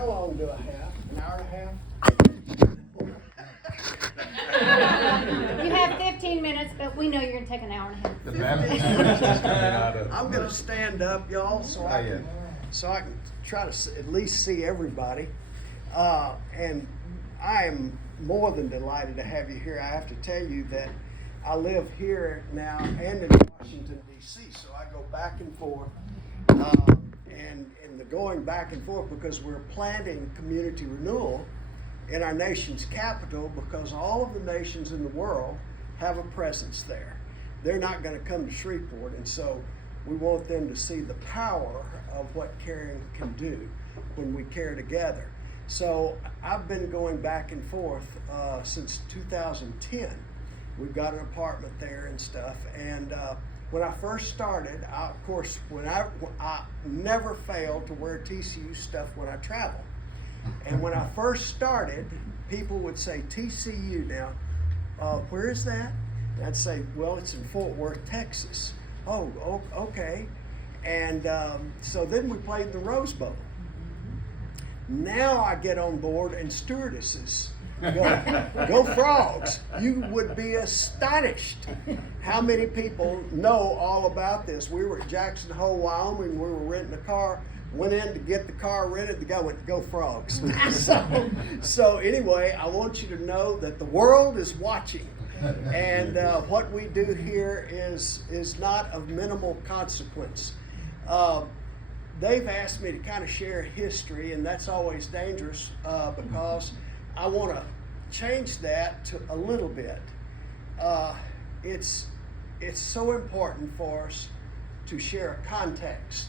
how long do I have? An hour and a half? You have 15 minutes, but we know you're gonna take an hour and a half. The management is coming out of. I'm gonna stand up, y'all, so I yeah. can try to at least see everybody. And I am more than delighted to have you here. I have to tell you that I live here now and in Washington, D.C., so I go back and forth. And the going back and forth because we're planting community renewal in our nation's capital because all of the nations in the world have a presence there. They're not going to come to Shreveport, and so we want them to see the power of what caring can do when we care together. So I've been going back and forth since 2010. We've got an apartment there and stuff, and when I first started, I never failed to wear TCU stuff when I travel. And when I first started, people would say, TCU now, where is that? And I'd say, well, it's in Fort Worth, Texas. Oh, okay. And so then we played in the Rose Bowl. Now I get on board and stewardesses go Frogs. You would be astonished how many people know all about this. We were at Jackson Hole, Wyoming. We were renting a car. Went in to get the car rented. The guy went, go Frogs. So anyway, I want you to know that the world is watching. And what we do here is not of minimal consequence. They've asked me to kind of share history, and that's always dangerous because I want to change that to a little bit. It's so important for us to share a context.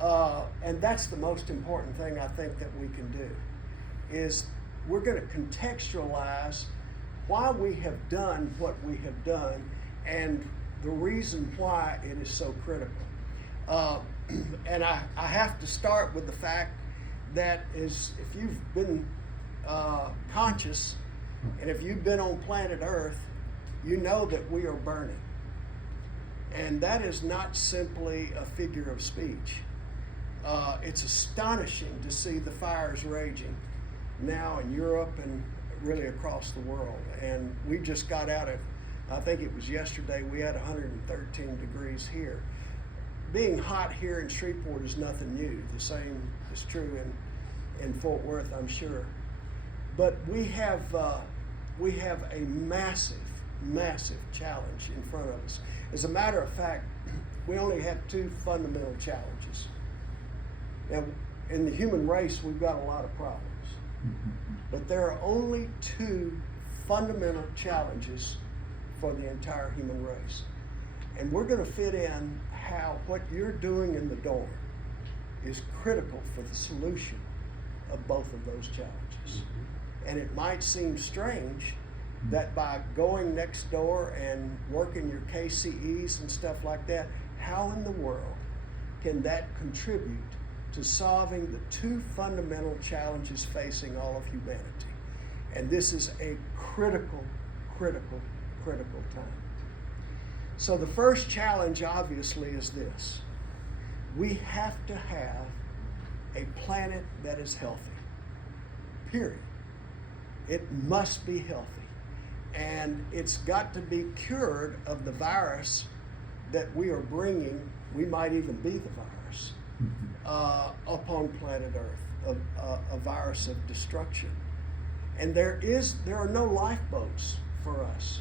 And that's the most important thing I think that we can do, is we're going to contextualize why we have done what we have done and the reason why it is so critical. And I have to start with the fact that is, if you've been conscious and if you've been on planet Earth, you know that we are burning. And that is not simply a figure of speech. It's astonishing to see the fires raging now in Europe and really across the world. And we just got out of, I think it was yesterday, we had 113 degrees here. Being hot here in Shreveport is nothing new. The same is true in Fort Worth, I'm sure. But we have a massive, massive challenge in front of us. As a matter of fact, we only have two fundamental challenges. Now, in the human race, we've got a lot of problems. But there are only two fundamental challenges for the entire human race. And we're going to fit in how what you're doing in the dorm is critical for the solution of both of those challenges. And it might seem strange that by going next door and working your KCEs and stuff like that, how in the world can that contribute to solving the two fundamental challenges facing all of humanity? And this is a critical, critical, critical time. So the first challenge obviously is this. We have to have a planet that is healthy, period. It must be healthy. And it's got to be cured of the virus that we are bringing. We might even be the virus upon planet Earth, a virus of destruction. And there are no lifeboats for us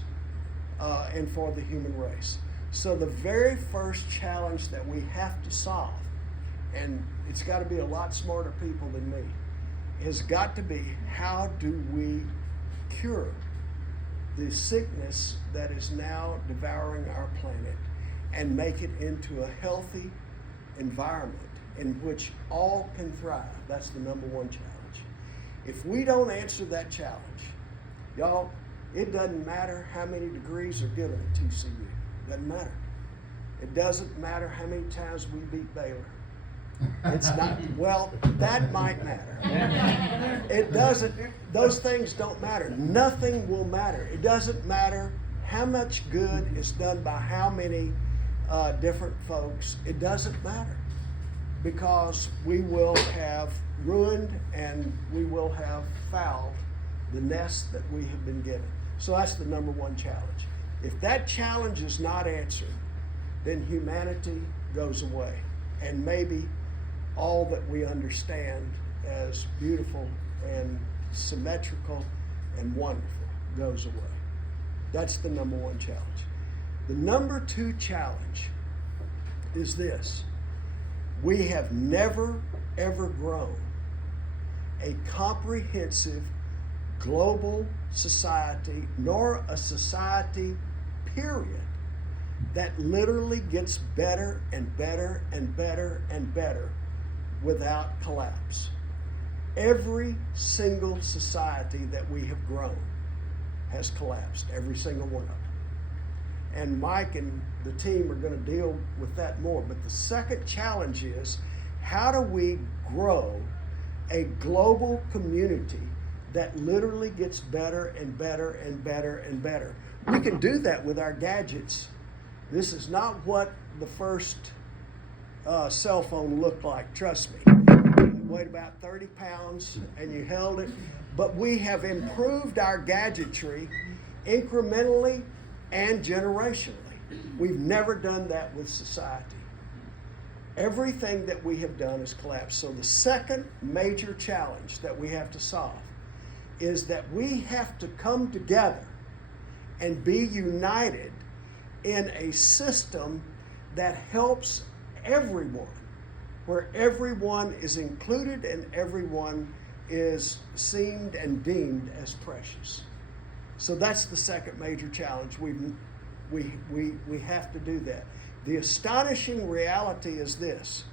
and for the human race. So the very first challenge that we have to solve, and it's got to be a lot smarter people than me, has got to be, how do we cure the sickness that is now devouring our planet and make it into a healthy environment in which all can thrive? That's the number one challenge. If we don't answer that challenge, y'all, it doesn't matter how many degrees are given at TCU. It doesn't matter. It doesn't matter how many times we beat Baylor. It's not, well, that might matter. It doesn't, those things don't matter. Nothing will matter. It doesn't matter how much good is done by how many different folks. It doesn't matter, because we will have ruined, and we will have fouled the nest that we have been given. So that's the number one challenge. If that challenge is not answered, then humanity goes away, and maybe all that we understand as beautiful and symmetrical and wonderful goes away. That's the number one challenge. The number two challenge is this: we have never, ever grown a comprehensive global society, nor a society, period, that literally gets better and better and better and better without collapse. Every single society that we have grown has collapsed, every single one of them. And Mike and the team are going to deal with that more. But the second challenge is, how do we grow a global community that literally gets better and better and better and better? We can do that with our gadgets. This is not what the first cell phone looked like, trust me. It weighed about 30 pounds and you held it. But we have improved our gadgetry incrementally and generationally. We've never done that with society. Everything that we have done has collapsed. So the second major challenge that we have to solve is that we have to come together and be united in a system that helps everyone, where everyone is included and everyone is seen and deemed as precious. So that's the second major challenge. We have to do that. The astonishing reality is this: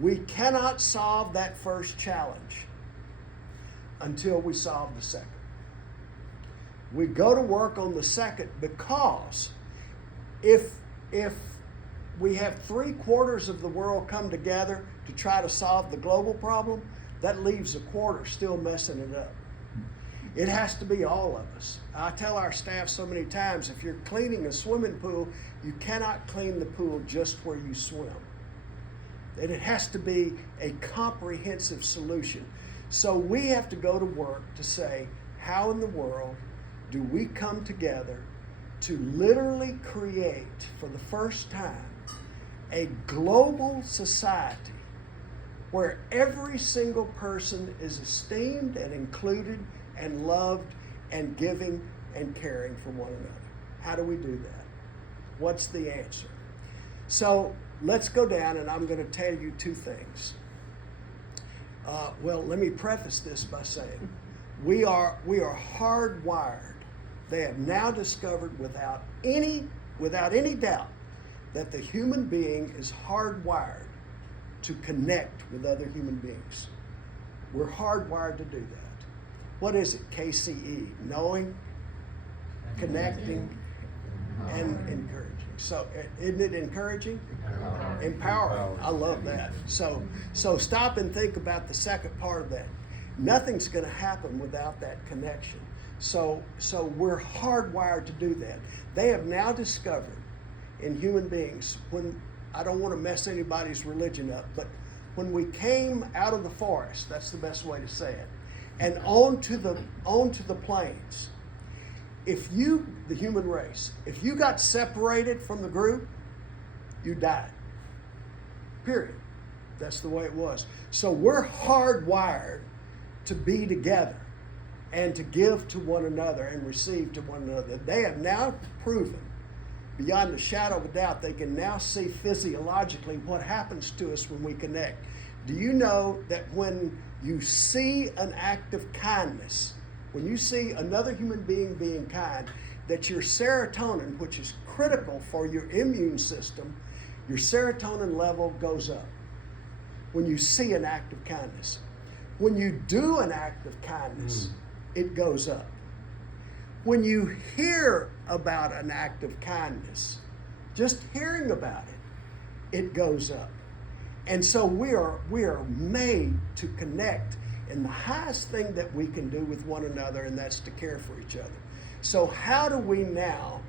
we cannot solve that first challenge until we solve the second. We go to work on the second because if we have 3/4 of the world come together to try to solve the global problem, that leaves a quarter still messing it up. It has to be all of us. I tell our staff so many times, if you're cleaning a swimming pool, you cannot clean the pool just where you swim. And it has to be a comprehensive solution. So we have to go to work to say, how in the world do we come together to literally create, for the first time, a global society where every single person is esteemed and included and loved and giving and caring for one another? How do we do that? What's the answer? So let's go down, and I'm going to tell you two things. Well, let me preface this by saying we are hardwired. They have now discovered without any doubt that the human being is hardwired to connect with other human beings. We're hardwired to do that. What is it? KCE, knowing, connecting, and encouraging. So isn't it encouraging? Empowering. I love that. So stop and think about the second part of that. Nothing's going to happen without that connection. So we're hardwired to do that. They have now discovered in human beings, when, I don't want to mess anybody's religion up, but when we came out of the forest, that's the best way to say it, and onto the plains, if you, the human race, if you got separated from the group, you died. Period. That's the way it was. So we're hardwired to be together and to give to one another and receive to one another. They have now proven, beyond a shadow of a doubt, they can now see physiologically what happens to us when we connect. Do you know that when you see an act of kindness, when you see another human being being kind, that your serotonin, which is critical for your immune system, your serotonin level goes up when you see an act of kindness. When you do an act of kindness, it goes up. When you hear about an act of kindness, just hearing about it, it goes up. And so we are made to connect in the highest thing that we can do with one another, and that's to care for each other. So how do we now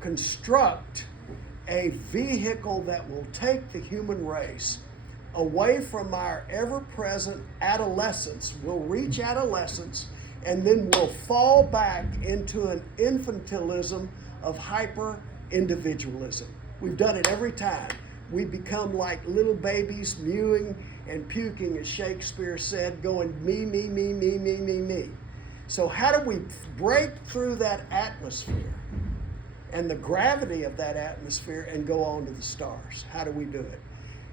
construct a vehicle that will take the human race away from our ever-present adolescence. We'll reach adolescence, and then we'll fall back into an infantilism of hyper-individualism. We've done it every time. We become like little babies mewing and puking, as Shakespeare said, going me, me, me, me, me, me, me. So how do we break through that atmosphere and the gravity of that atmosphere and go on to the stars? How do we do it?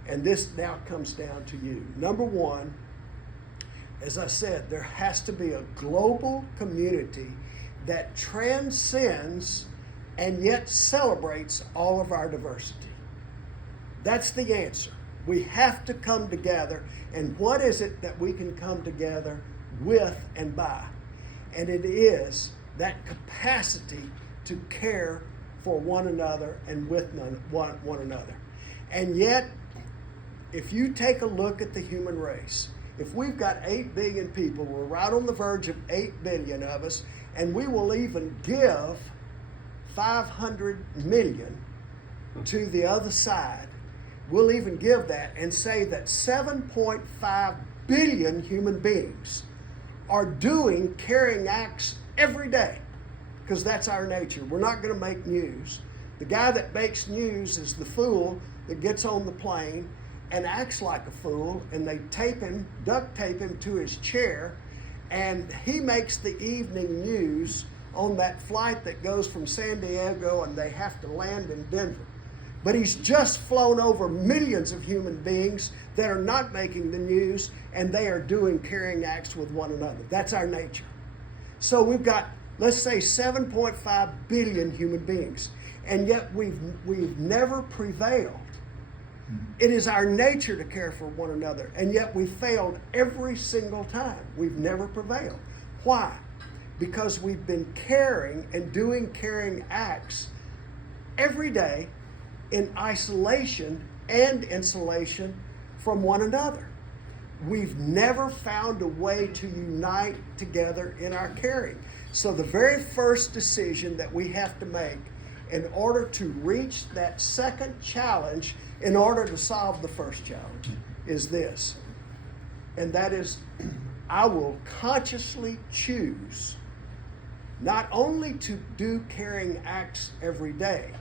And this now comes down to you. Number one, as I said, there has to be a global community that transcends and yet celebrates all of our diversity. That's the answer. We have to come together. And what is it that we can come together with and by? And it is that capacity to care for one another and with one another. And yet, if you take a look at the human race, if we've got 8 billion people, we're right on the verge of 8 billion of us, and we will even give 500 million to the other side. We'll even give that and say that 7.5 billion human beings are doing caring acts every day, because that's our nature. We're not going to make news. The guy that makes news is the fool that gets on the plane and acts like a fool, and they duct tape him to his chair, and he makes the evening news on that flight that goes from San Diego, and they have to land in Denver. But he's just flown over millions of human beings that are not making the news, and they are doing caring acts with one another. That's our nature. So we've got, let's say, 7.5 billion human beings, and yet we've never prevailed. It is our nature to care for one another, and yet we failed every single time. We've never prevailed. Why? Because we've been caring and doing caring acts every day in isolation and insulation from one another. We've never found a way to unite together in our caring. So the very first decision that we have to make in order to reach that second challenge, in order to solve the first challenge, is this. And that is, I will consciously choose not only to do caring acts every day.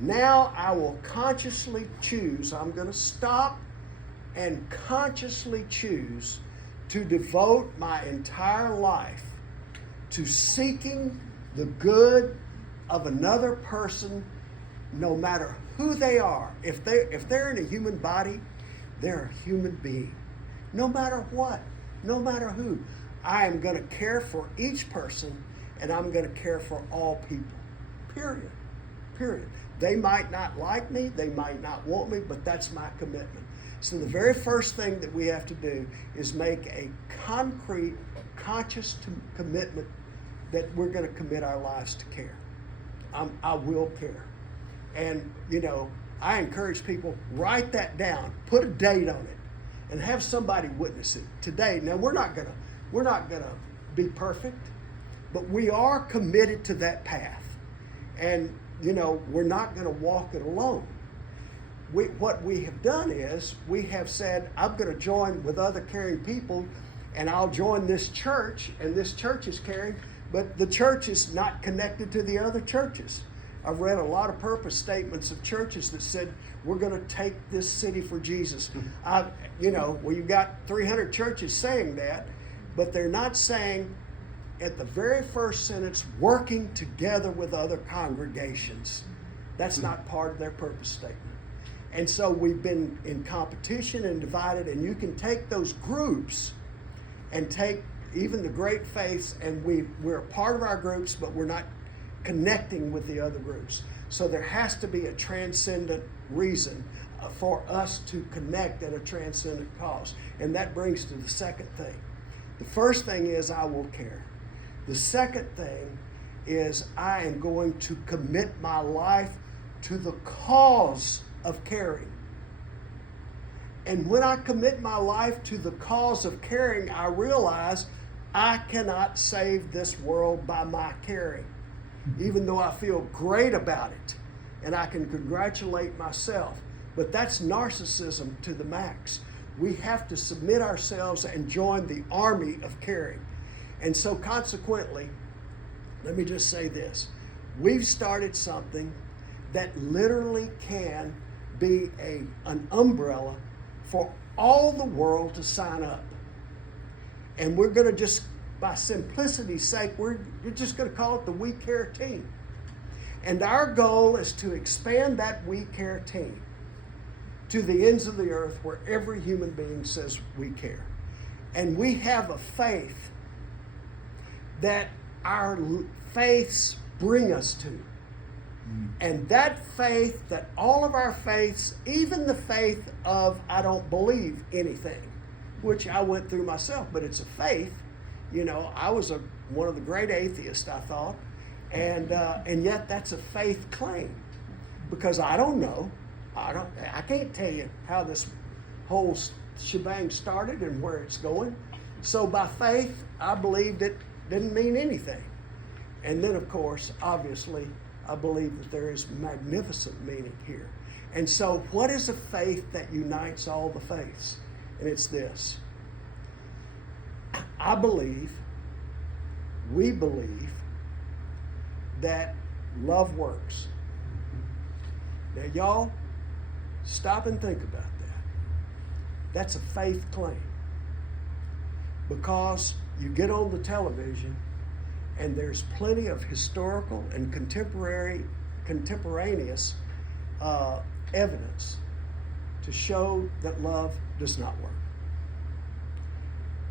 Now I will consciously choose, I'm going to stop and consciously choose to devote my entire life to seeking the good of another person, no matter who they are. If they're in a human body, they're a human being. No matter what, no matter who. I am going to care for each person, and I'm going to care for all people. Period. Period. They might not like me, they might not want me, but that's my commitment. So the very first thing that we have to do is make a concrete, conscious commitment that we're going to commit our lives to care. I will care. And, I encourage people, write that down, put a date on it, and have somebody witness it today. Now, we're not gonna be perfect, but we are committed to that path. And, we're not gonna walk it alone. What we have done is, we have said, I'm gonna join with other caring people, and I'll join this church, and this church is caring, but the church is not connected to the other churches. I've read a lot of purpose statements of churches that said, we're going to take this city for Jesus. You've got 300 churches saying that, but they're not saying at the very first sentence, working together with other congregations. That's not part of their purpose statement. And so we've been in competition and divided, and you can take those groups and take even the great faiths, and we're a part of our groups, but we're not connecting with the other groups. So there has to be a transcendent reason for us to connect at a transcendent cause. And that brings to the second thing. The first thing is, I will care. The second thing is, I am going to commit my life to the cause of caring. And when I commit my life to the cause of caring, I realize I cannot save this world by my caring. Even though I feel great about it and I can congratulate myself, But that's narcissism to the max. We have to submit ourselves and join the army of caring. And so consequently, let me just say this. We've started something that literally can be an umbrella for all the world to sign up. And we're going to just, by simplicity's sake, we're just going to call it the We Care Team. And our goal is to expand that We Care Team to the ends of the earth where every human being says we care. And we have a faith that our faiths bring us to. And that faith, that all of our faiths, even the faith of I don't believe anything, which I went through myself, but it's a faith. You know, I was one of the great atheists, I thought, and yet that's a faith claim, because I don't know. I can't tell you how this whole shebang started and where it's going. So by faith, I believed it didn't mean anything. And then, of course, obviously, I believe that there is magnificent meaning here. And so what is a faith that unites all the faiths? And it's this. I believe, we believe, that love works. Now, y'all, stop and think about that. That's a faith claim. Because you get on the television and there's plenty of historical and contemporaneous evidence to show that love does not work.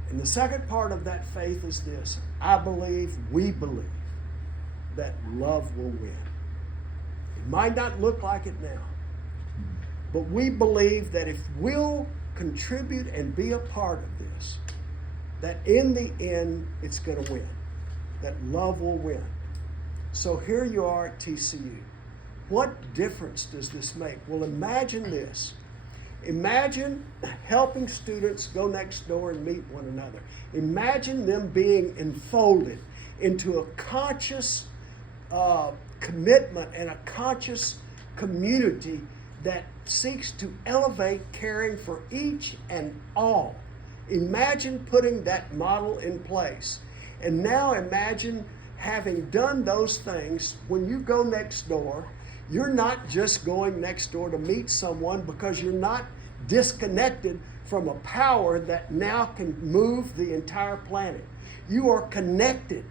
And the second part of that faith is this. I believe, we believe, that love will win. It might not look like it now, but we believe that if we'll contribute and be a part of this, that in the end, it's going to win. That love will win. So here you are at TCU. What difference does this make? Well, imagine this. Imagine helping students go next door and meet one another. Imagine them being enfolded into a conscious commitment and a conscious community that seeks to elevate caring for each and all. Imagine putting that model in place. And now imagine having done those things, when you go next door, you're not just going next door to meet someone because you're not disconnected from a power that now can move the entire planet. You are connected.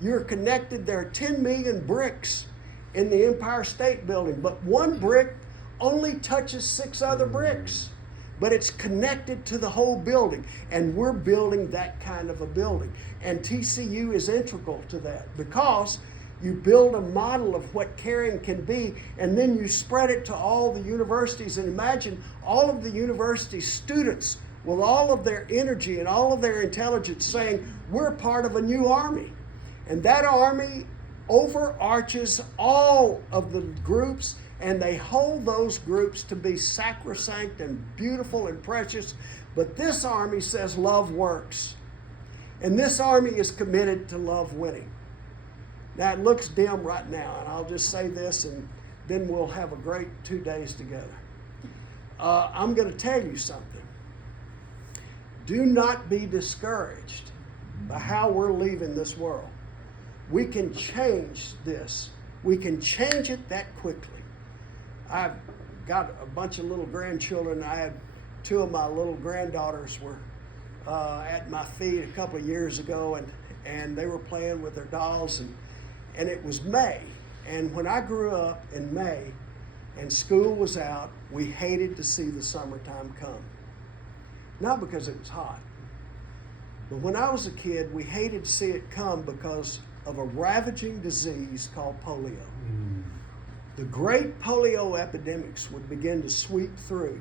You're connected. There are 10 million bricks in the Empire State Building, but one brick only touches 6 other bricks. But it's connected to the whole building, and we're building that kind of a building. And TCU is integral to that, because you build a model of what caring can be, and then you spread it to all the universities. And imagine all of the university students with all of their energy and all of their intelligence saying, we're part of a new army. And that army overarches all of the groups, and they hold those groups to be sacrosanct and beautiful and precious. But this army says love works. And this army is committed to love winning. Now, it looks dim right now, and I'll just say this, and then we'll have a great 2 days together. I'm going to tell you something. Do not be discouraged by how we're leaving this world. We can change this. We can change it that quickly. I've got a bunch of little grandchildren. I had 2 of my little granddaughters were at my feet a couple of years ago, and they were playing with their dolls, and it was May. And when I grew up in May and school was out, we hated to see the summertime come. Not because it was hot, but when I was a kid, we hated to see it come because of a ravaging disease called polio. The great polio epidemics would begin to sweep through,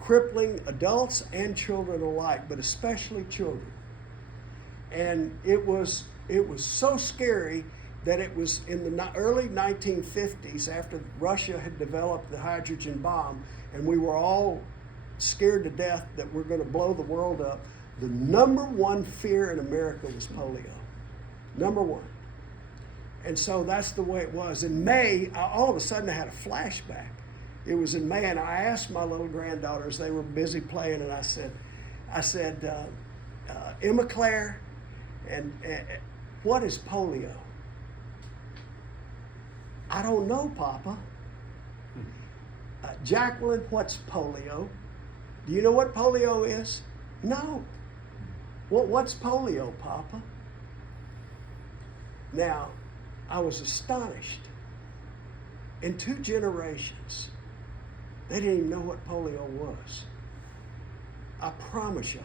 crippling adults and children alike, but especially children. And it was so scary that it was in the early 1950s, after Russia had developed the hydrogen bomb, and we were all scared to death that we're going to blow the world up. The number one fear in America was polio. Number one. And so that's the way it was. In May, all of a sudden I had a flashback. It was in May, and I asked my little granddaughters, they were busy playing, and I said, Emma Claire, and what is polio? I don't know, Papa. Jacqueline, what's polio? Do you know what polio is? No. What's polio, Papa? Now, I was astonished. In 2 generations, they didn't even know what polio was. I promise y'all.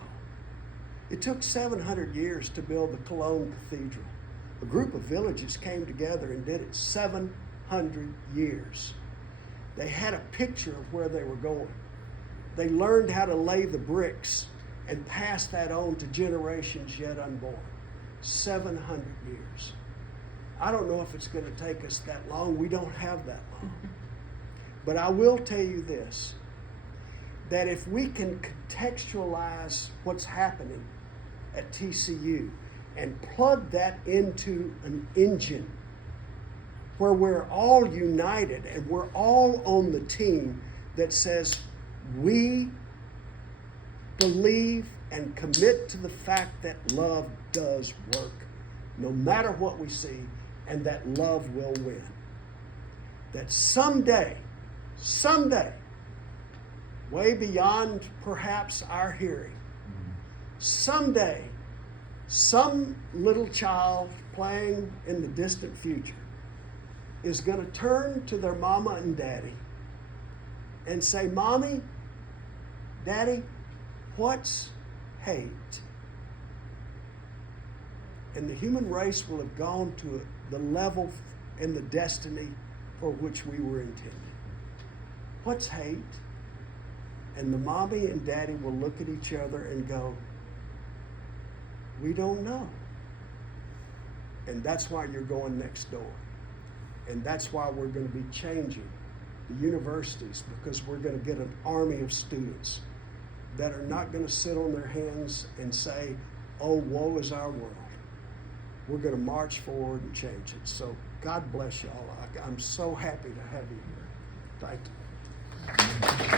It took 700 years to build the Cologne Cathedral. A group of villages came together and did it 700 years. They had a picture of where they were going. They learned how to lay the bricks and pass that on to generations yet unborn. 700 years. I don't know if it's going to take us that long. We don't have that long. But I will tell you this, that if we can contextualize what's happening at TCU and plug that into an engine where we're all united and we're all on the team that says we believe and commit to the fact that love does work, no matter what we see, and that love will win. That someday, way beyond perhaps our hearing, someday, some little child playing in the distant future is going to turn to their mama and daddy and say, Mommy, Daddy, what's hate? And the human race will have gone to the level and the destiny for which we were intended. What's hate? And the mommy and daddy will look at each other and go, we don't know. And that's why you're going next door. And that's why we're going to be changing the universities, because we're going to get an army of students that are not going to sit on their hands and say, oh, woe is our world. We're going to march forward and change it. So God bless y'all. I'm so happy to have you here. Thank you.